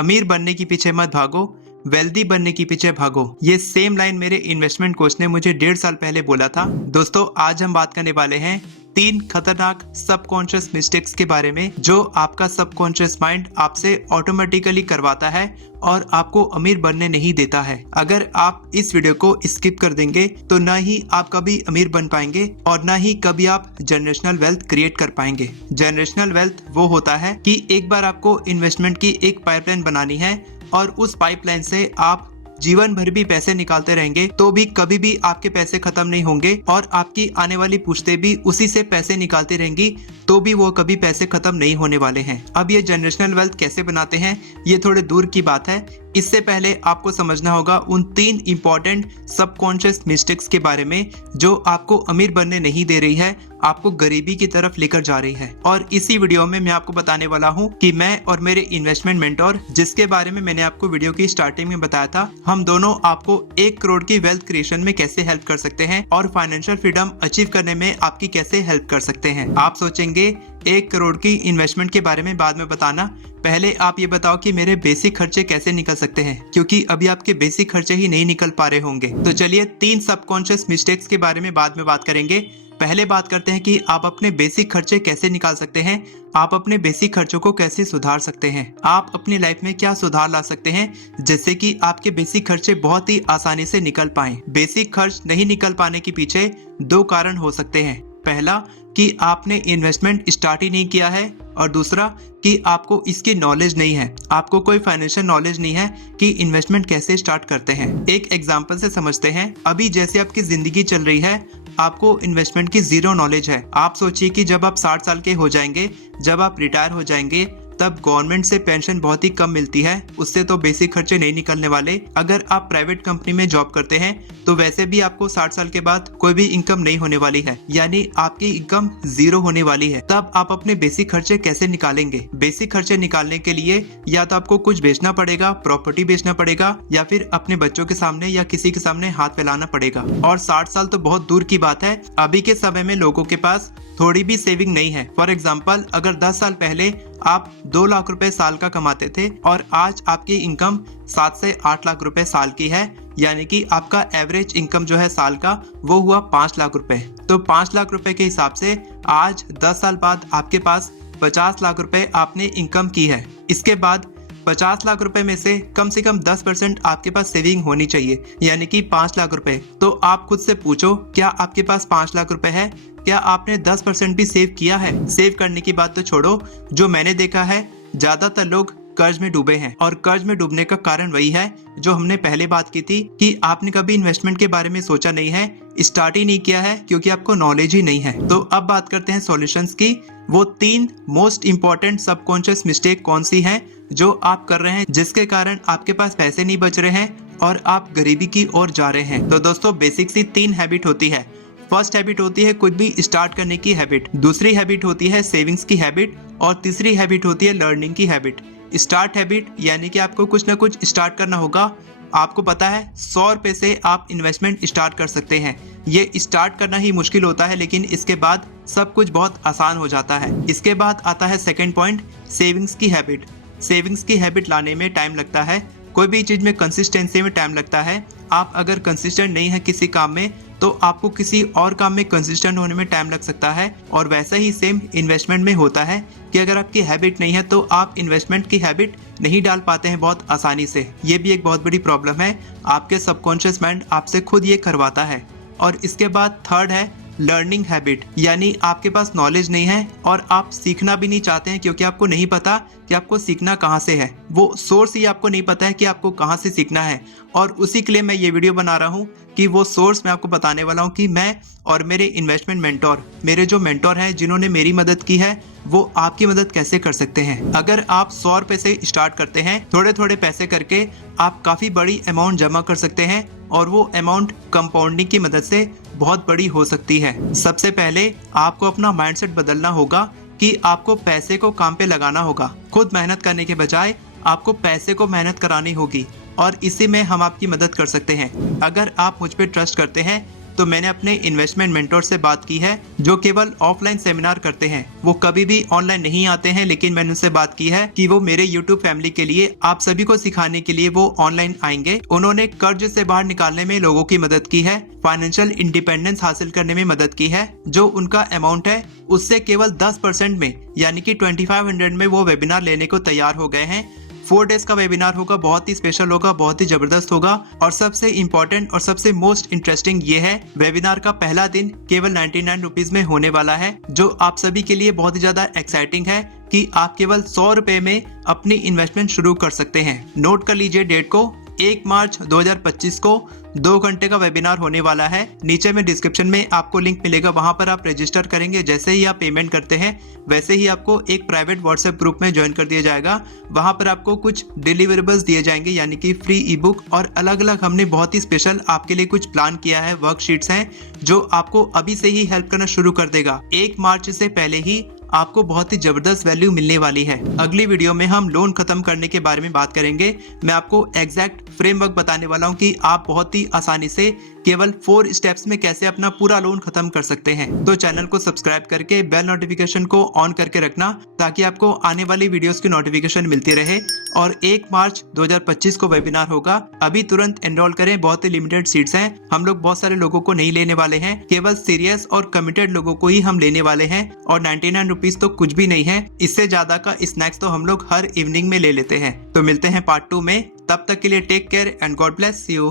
अमीर बनने के पीछे मत भागो, वेल्दी बनने के पीछे भागो। ये सेम लाइन मेरे इन्वेस्टमेंट कोच ने मुझे 1.5 साल पहले बोला था। दोस्तों, आज हम बात करने वाले हैं 3 खतरनाक सबकॉन्शियस मिस्टेक्स के बारे में जो आपका सबकॉन्शियस माइंड आपसे ऑटोमेटिकली करवाता है और आपको अमीर बनने नहीं देता है। अगर आप इस वीडियो को स्किप कर देंगे तो ना ही आप कभी अमीर बन पाएंगे और ना ही कभी आप जनरेशनल वेल्थ क्रिएट कर पाएंगे। जनरेशनल वेल्थ वो होता है कि एक बार आपको इन्वेस्टमेंट की एक पाइपलाइन बनानी है और उस पाइपलाइन से आप जीवन भर भी पैसे निकालते रहेंगे तो भी कभी भी आपके पैसे खत्म नहीं होंगे और आपकी आने वाली पुश्तें भी उसी से पैसे निकालती रहेंगी तो भी वो कभी पैसे खत्म नहीं होने वाले हैं। अब ये जनरेशनल वेल्थ कैसे बनाते हैं ये थोड़े दूर की बात है। इससे पहले आपको समझना होगा उन 3 इंपॉर्टेंट सबकॉन्शियस मिस्टेक्स के बारे में जो आपको अमीर बनने नहीं दे रही है, आपको गरीबी की तरफ लेकर जा रही है। और इसी वीडियो में मैं आपको बताने वाला हूं कि मैं और मेरे इन्वेस्टमेंट मेंटोर, जिसके बारे में मैंने आपको वीडियो की स्टार्टिंग में बताया था, हम दोनों आपको 1 करोड़ की वेल्थ क्रिएशन में कैसे हेल्प कर सकते हैं और फाइनेंशियल फ्रीडम अचीव करने में आपकी कैसे हेल्प कर सकते हैं। आप सोचेंगे 1 करोड़ की इन्वेस्टमेंट के बारे में बाद में बताना, पहले आप ये बताओ कि मेरे बेसिक खर्चे कैसे निकल सकते हैं, क्योंकि अभी आपके बेसिक खर्चे ही नहीं निकल पा रहे होंगे। तो चलिए 3 सबकॉन्शियस मिस्टेक्स के बारे में बाद में बात करेंगे। पहले बात करते हैं कि आप अपने बेसिक खर्चे कैसे निकाल सकते हैं, आप अपने बेसिक खर्चों को कैसे सुधार सकते हैं, आप अपनी लाइफ में क्या सुधार ला सकते हैं जिससे कि आपके बेसिक खर्चे बहुत ही आसानी से निकल पाएं। बेसिक खर्च नहीं निकल पाने के पीछे 2 कारण हो सकते हैं। पहला कि आपने इन्वेस्टमेंट स्टार्ट ही नहीं किया है और दूसरा कि आपको इसकी नॉलेज नहीं है, आपको कोई फाइनेंशियल नॉलेज नहीं है कि इन्वेस्टमेंट कैसे स्टार्ट करते हैं। एक एग्जांपल से समझते हैं। अभी जैसे आपकी जिंदगी चल रही है, आपको इन्वेस्टमेंट की 0 नॉलेज है। आप सोचिए कि जब आप 60 साल के हो जाएंगे, जब आप रिटायर हो जाएंगे, तब गवर्नमेंट से पेंशन बहुत ही कम मिलती है, उससे तो बेसिक खर्चे नहीं निकलने वाले। अगर आप प्राइवेट कंपनी में जॉब करते हैं तो वैसे भी आपको 60 साल के बाद कोई भी इनकम नहीं होने वाली है, यानी आपकी इनकम 0 होने वाली है। तब आप अपने बेसिक खर्चे कैसे निकालेंगे? बेसिक खर्चे निकालने के लिए या तो आपको कुछ बेचना पड़ेगा, प्रॉपर्टी बेचना पड़ेगा, या फिर अपने बच्चों के सामने या किसी के सामने हाथ फैलाना पड़ेगा। और 60 साल तो बहुत दूर की बात है। अभी के समय में लोगों के पास थोड़ी भी सेविंग नहीं है। फॉर एग्जाम्पल, अगर 10 साल पहले आप 2 लाख रुपए साल का कमाते थे और आज आपकी इनकम 7 से 8 लाख रुपए साल की है, यानी कि आपका एवरेज इनकम जो है साल का वो हुआ 5 लाख रुपए। तो 5 लाख रुपए के हिसाब से आज 10 साल बाद आपके पास 50 लाख रुपए आपने इनकम की है। इसके बाद 50 लाख रुपए में से कम 10% आपके पास सेविंग होनी चाहिए, यानी कि 5 लाख रुपए। तो आप खुद से पूछो, क्या आपके पास 5 लाख रुपए है? क्या आपने 10% भी सेव किया है? सेव करने की बात तो छोड़ो, जो मैंने देखा है ज्यादातर लोग कर्ज में डूबे हैं। और कर्ज में डूबने का कारण वही है जो हमने पहले बात की थी कि आपने कभी इन्वेस्टमेंट के बारे में सोचा नहीं है, स्टार्ट ही नहीं किया है, क्योंकि आपको नॉलेज ही नहीं है। तो अब बात करते हैं सॉल्यूशंस की। वो 3 मोस्ट इंपॉर्टेंट सबकॉन्शियस मिस्टेक कौन सी हैं जो आप कर रहे हैं जिसके कारण आपके पास पैसे नहीं बच रहे हैं और आप गरीबी की ओर जा रहे हैं। तो दोस्तों, बेसिक सी 3 हैबिट होती है। फर्स्ट हैबिट होती है कुछ भी स्टार्ट करने की हैबिट, दूसरी हैबिट होती है सेविंग्स की हैबिट और तीसरी हैबिट होती है लर्निंग की हैबिट। स्टार्ट हैबिट यानी कि आपको कुछ ना कुछ स्टार्ट करना होगा। आपको पता है 100 रुपए से आप इन्वेस्टमेंट स्टार्ट कर सकते हैं। ये स्टार्ट करना ही मुश्किल होता है, लेकिन इसके बाद सब कुछ बहुत आसान हो जाता है। इसके बाद आता है सेकंड पॉइंट, सेविंग्स की हैबिट। सेविंग्स की हैबिट लाने में टाइम लगता है, कोई भी चीज में कंसिस्टेंसी में टाइम लगता है। आप अगर कंसिस्टेंट नहीं है किसी काम में तो आपको किसी और काम में कंसिस्टेंट होने में टाइम लग सकता है। और वैसा ही सेम इन्वेस्टमेंट में होता है कि अगर आपकी हैबिट नहीं है तो आप इन्वेस्टमेंट की हैबिट नहीं डाल पाते हैं बहुत आसानी से। ये भी एक बहुत बड़ी प्रॉब्लम है, आपके सबकॉन्शियस माइंड आपसे खुद ये करवाता है। और इसके बाद थर्ड है लर्निंग हैबिट, यानी आपके पास नॉलेज नहीं है और आप सीखना भी नहीं चाहते हैं, क्योंकि आपको नहीं पता कि आपको सीखना कहाँ से है। वो सोर्स ही आपको नहीं पता है कि आपको कहाँ से सीखना है। और उसी के लिए मैं ये वीडियो बना रहा हूँ कि वो सोर्स मैं आपको बताने वाला हूँ कि मैं और मेरे इन्वेस्टमेंट मेंटोर, मेरे जो मेंटोर हैं जिन्होंने मेरी मदद की है, वो आपकी मदद कैसे कर सकते हैं। अगर आप 100 रुपए से स्टार्ट करते हैं, थोड़े थोड़े पैसे करके आप काफी बड़ी अमाउंट जमा कर सकते हैं और वो अमाउंट कंपाउंडिंग की मदद से बहुत बड़ी हो सकती है। सबसे पहले आपको अपना माइंडसेट बदलना होगा कि आपको पैसे को काम पे लगाना होगा। खुद मेहनत करने के बजाय आपको पैसे को मेहनत करानी होगी और इसी में हम आपकी मदद कर सकते हैं। अगर आप मुझ पे ट्रस्ट करते हैं तो मैंने अपने इन्वेस्टमेंट मेंटोर से बात की है जो केवल ऑफलाइन सेमिनार करते हैं। वो कभी भी ऑनलाइन नहीं आते हैं, लेकिन मैंने उनसे बात की है कि वो मेरे यूट्यूब फैमिली के लिए, आप सभी को सिखाने के लिए वो ऑनलाइन आएंगे। उन्होंने कर्ज से बाहर निकालने में लोगों की मदद की है, फाइनेंशियल इंडिपेंडेंस हासिल करने में मदद की है। जो उनका अमाउंट है उससे केवल 10% में, यानी कि 2500 में वो वेबिनार लेने को तैयार हो गए हैं। 4 डेज का वेबिनार होगा, बहुत ही स्पेशल होगा, बहुत ही जबरदस्त होगा। और सबसे इंपॉर्टेंट और सबसे मोस्ट इंटरेस्टिंग ये है, वेबिनार का पहला दिन केवल 99 रुपीज में होने वाला है, जो आप सभी के लिए बहुत ही ज्यादा एक्साइटिंग है कि आप केवल 100 रुपए में अपनी इन्वेस्टमेंट शुरू कर सकते हैं। नोट कर लीजिए डेट को, 1 मार्च 2025 को 2 घंटे का वेबिनार होने वाला है। नीचे में डिस्क्रिप्शन में आपको लिंक मिलेगा, वहां पर आप रजिस्टर करेंगे। जैसे ही आप पेमेंट करते हैं वैसे ही आपको एक प्राइवेट व्हाट्सएप ग्रुप में ज्वाइन कर दिया जाएगा। वहां पर आपको कुछ डिलीवरेबल्स दिए जाएंगे, यानी कि फ्री ई बुक और अलग अलग हमने बहुत ही स्पेशल आपके लिए कुछ प्लान किया है। वर्कशीट्स हैं जो आपको अभी से ही हेल्प करना शुरू कर देगा। 1 मार्च से पहले ही आपको बहुत ही जबरदस्त वैल्यू मिलने वाली है। अगली वीडियो में हम लोन खत्म करने के बारे में बात करेंगे। मैं आपको एग्जैक्ट फ्रेमवर्क बताने वाला हूं कि आप बहुत ही आसानी से केवल 4 स्टेप्स में कैसे अपना पूरा लोन खत्म कर सकते हैं। तो चैनल को सब्सक्राइब करके बेल नोटिफिकेशन को ऑन करके रखना, ताकि आपको आने वाली वीडियोस की नोटिफिकेशन मिलती रहे। और 1 मार्च 2025 को वेबिनार होगा, अभी तुरंत एनरोल करें, बहुत ही लिमिटेड सीट्स हैं। हम लोग बहुत सारे लोगों को नहीं लेने वाले हैं, केवल सीरियस और कमिटेड लोगों को ही हम लेने वाले हैं। और 99 रुपीज तो कुछ भी नहीं है, इससे ज्यादा का स्नैक्स तो हम लोग हर इवनिंग में ले लेते हैं। तो मिलते हैं पार्ट 2 में, तब तक के लिए take care and god bless you.